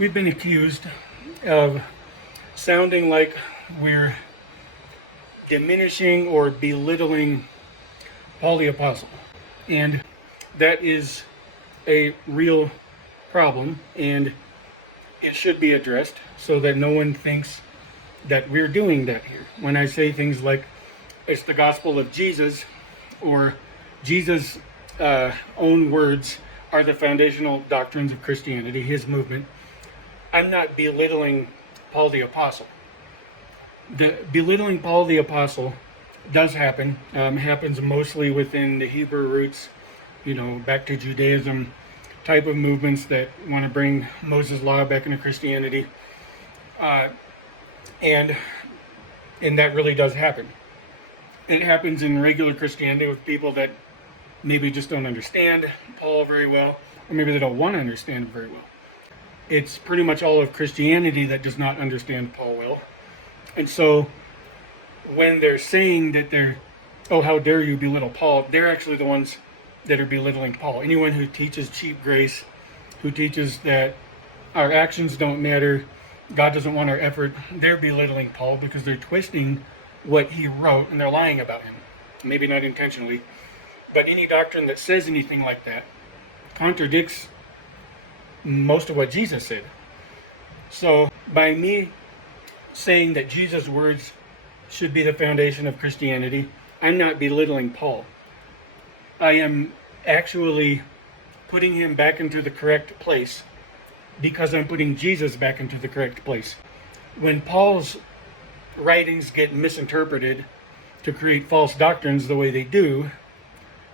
We've been accused of sounding like we're diminishing or belittling Paul the Apostle. And that is a real problem, and it should be addressed so that no one thinks that we're doing that here. When I say things like it's the gospel of Jesus, or Jesus' own words are the foundational doctrines of Christianity, his movement, I'm not belittling Paul the Apostle. The belittling Paul the Apostle does happen. Happens mostly within the Hebrew roots, back to Judaism type of movements that want to bring Moses' law back into Christianity. And that really does happen. It happens in regular Christianity with people that maybe just don't understand Paul very well, or maybe they don't want to understand him very well. It's pretty much all of Christianity that does not understand Paul well. And so when they're saying that oh, how dare you belittle Paul, they're actually the ones that are belittling Paul. Anyone who teaches cheap grace, who teaches that our actions don't matter, God doesn't want our effort, they're belittling Paul because they're twisting what he wrote and they're lying about him. Maybe not intentionally, but any doctrine that says anything like that contradicts most of what Jesus said. So by me saying that Jesus' words should be the foundation of Christianity, I'm not belittling Paul. I am actually putting him back into the correct place because I'm putting Jesus back into the correct place. When Paul's writings get misinterpreted to create false doctrines the way they do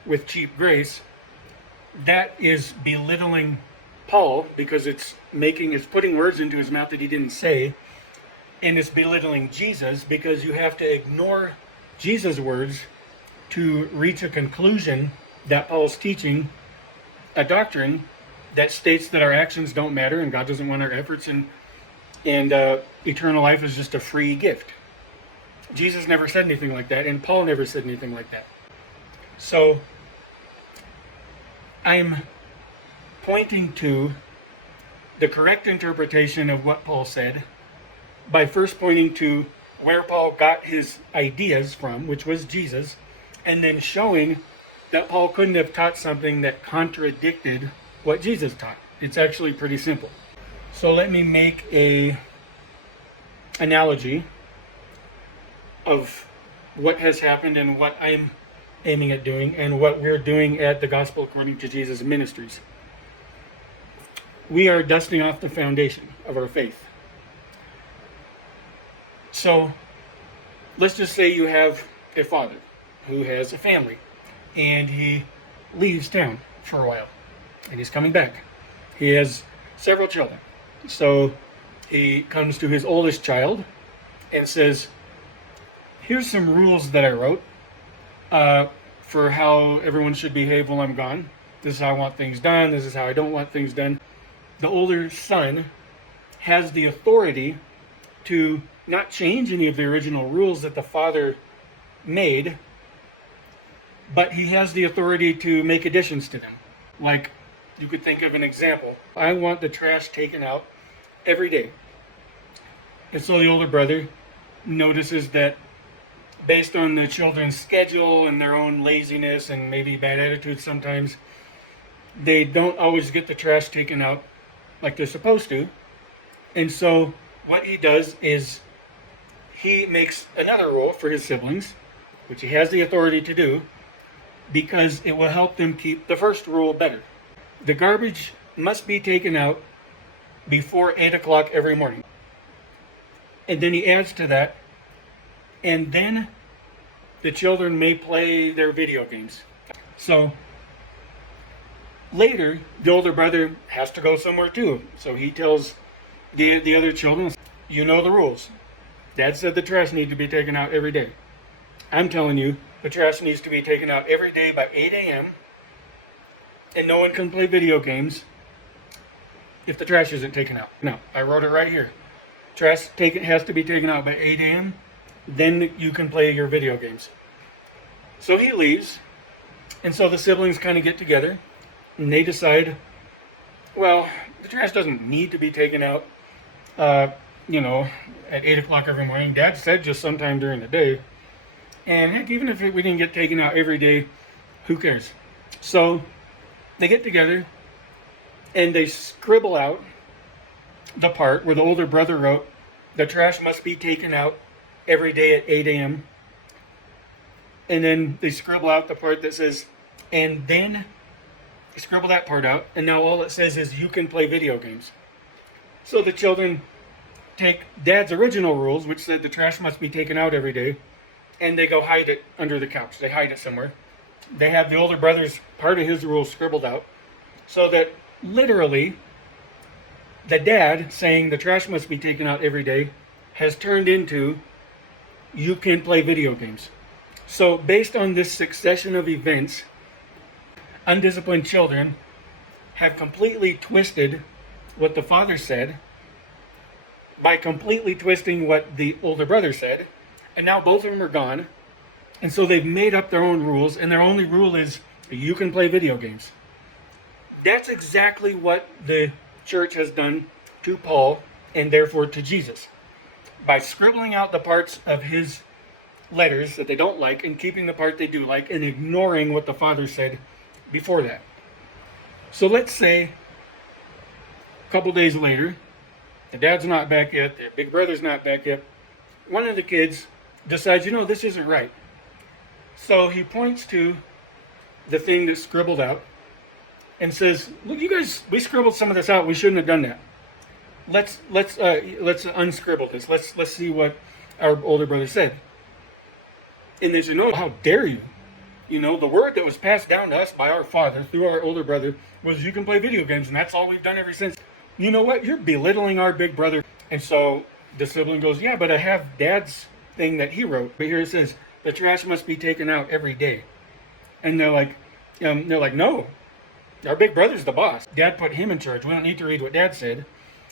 with cheap grace, that is belittling Paul because it's putting words into his mouth that he didn't say, and it's belittling Jesus because you have to ignore Jesus' words to reach a conclusion that Paul's teaching a doctrine that states that our actions don't matter and God doesn't want our efforts, and eternal life is just a free gift. Jesus never said anything like that, and Paul never said anything like that. So I'm pointing to the correct interpretation of what Paul said by first pointing to where Paul got his ideas from, which was Jesus, and then showing that Paul couldn't have taught something that contradicted what Jesus taught. It's actually pretty simple. So let me make a analogy of what has happened and what I'm aiming at doing and what we're doing at the Gospel According to Jesus Ministries. We are dusting off the foundation of our faith. So let's just say you have a father who has a family and he leaves town for a while and he's coming back. He has several children. So he comes to his oldest child and says, here's some rules that I wrote for how everyone should behave while I'm gone. This is how I want things done. This is how I don't want things done. The older son has the authority to not change any of the original rules that the father made, but he has the authority to make additions to them. Like, you could think of an example. I want the trash taken out every day. And so the older brother notices that based on the children's schedule and their own laziness and maybe bad attitudes sometimes, they don't always get the trash taken out like they're supposed to. And so what he does is he makes another rule for his siblings, which he has the authority to do, because it will help them keep the first rule better. The garbage must be taken out before 8 o'clock every morning. And then he adds to that, and then the children may play their video games. So later, the older brother has to go somewhere too. So he tells the other children, you know the rules. Dad said the trash needs to be taken out every day. I'm telling you, the trash needs to be taken out every day by 8 a.m. and no one can play video games if the trash isn't taken out. No, I wrote it right here. Trash has to be taken out by 8 a.m. Then you can play your video games. So he leaves, and so the siblings kind of get together, and they decide Well, the trash doesn't need to be taken out, uh, at 8 o'clock every morning. Dad said just sometime during the day. And heck, even if we didn't get taken out every day, who cares? So they get together and they scribble out the part where the older brother wrote, the trash must be taken out every day at 8 a.m. And then they scribble out the part that says, and then they scribble that part out. And now all it says is you can play video games. So the children take Dad's original rules, which said the trash must be taken out every day, and they go hide it under the couch. They hide it somewhere. They have the older brother's part of his rules scribbled out, so that literally the dad saying the trash must be taken out every day has turned into you can play video games. So based on this succession of events, undisciplined children have completely twisted what the father said by completely twisting what the older brother said, and now both of them are gone, and so they've made up their own rules, and their only rule is you can play video games. That's exactly what the church has done to Paul, and therefore to Jesus, by scribbling out the parts of his letters that they don't like and keeping the part they do like and ignoring what the father said before that. So let's say a couple days later, the dad's not back yet, the big brother's not back yet. One of the kids decides, this isn't right. So he points to the thing that's scribbled out and says, look, you guys, we scribbled some of this out. We shouldn't have done that. Let's unscribble this. Let's see what our older brother said. And they say, no, how dare you? The word that was passed down to us by our father through our older brother was you can play video games, and that's all we've done ever since. You know what? You're belittling our big brother. And so the sibling goes, yeah, but I have Dad's thing that he wrote. But here it says, the trash must be taken out every day. And they're like, no, our big brother's the boss. Dad put him in charge. We don't need to read what Dad said.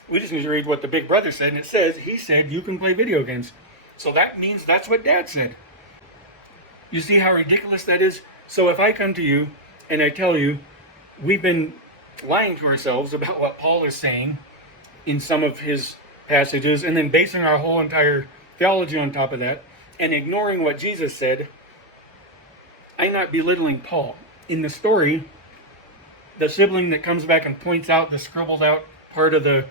We just need to read what the big brother said. And it says, he said you can play video games. So that means that's what Dad said. You see how ridiculous that is? So if I come to you and I tell you, we've been lying to ourselves about what Paul is saying in some of his passages, and then basing our whole entire theology on top of that, and ignoring what Jesus said, I'm not belittling Paul. In the story, the sibling that comes back and points out the scribbled out part of the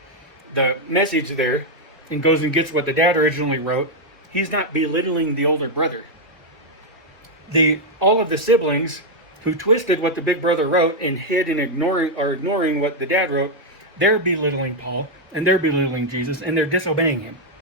message there and goes and gets what the dad originally wrote, he's not belittling the older brother. All of the siblings who twisted what the big brother wrote and hid and ignoring what the dad wrote, they're belittling Paul, and they're belittling Jesus, and they're disobeying him.